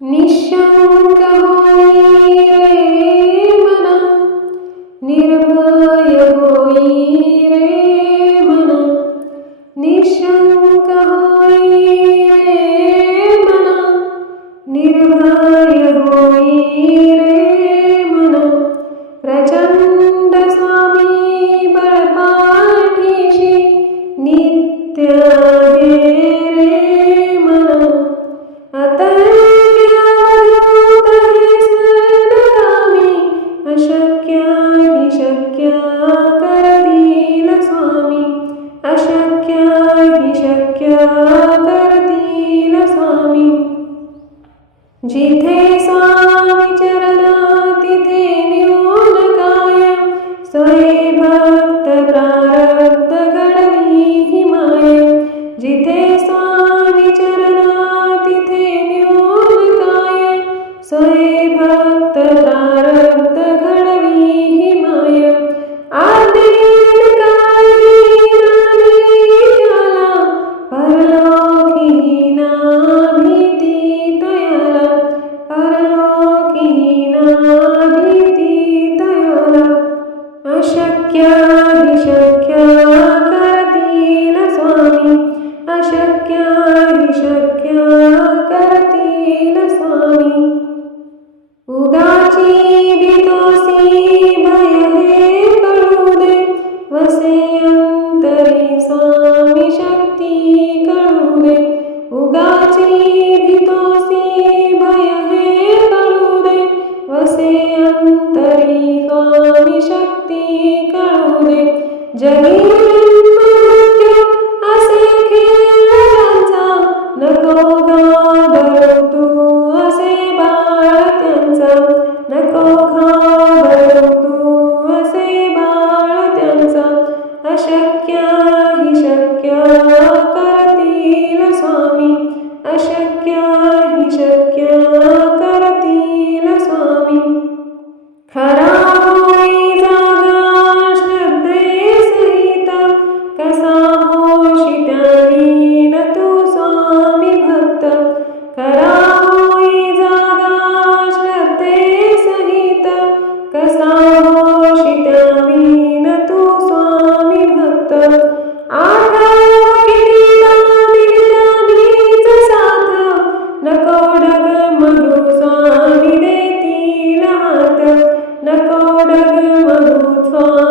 निशंक होई रे मना, निर्भय होई रे मना. निशंक होई रे मना, निर्भय होई रे मना. प्रचंड स्वामी बळपाठीशी नित्य आहे रे मना. अतर्क्य अवधूत हे सर्वगामी, अशक्य हि शक्य करतील स्वामी. अशक्य हि शक्य करतील स्वामी. जिथे स्वामी चरणा तिथे न्यून काय, स्वये भक्त प्रारब्ध घडवी ही माय. जिथे स्वामी चरणा तिथे न्यून काय, स्वये भक्त प्रारब्ध घडवी ही माय. आदिन काही नाही त्याला, परलोकी ना भीती तयाला. परलोकी ना भीती तयाला. अशक्य हि शक्य करतील स्वामी. अशक्य हि शक्य करतील स्वामी. उगाची भीतोसी भय हे कळू दे, वसे अंतरी स्वामी शक्ती कळू दे. उगाची भीतोसी भय हे कळू दे, वसे अंतरी स्वामी शक्ती कळू दे. जगी मृत्यू असे खेळ ज्यांचा, नको घाबरू तू असे बाळ त्यांचा. नको घाबरू तू असे बाळ त्यांचा. अशक्य हि शक्य करतील स्वामी. अशक्य हि शक्य करतील स्वामी. खरा होई जागा श्रद्धेसहित, कसा होशी त्यावीन तू स्वामी भक्त. खरा होई जागा श्रद्धेसहित, कसा होशी त्यावीन तू स्वामी भक्त. नको डगमगू स्वामी देतील हात. नको डगमगू स्वामी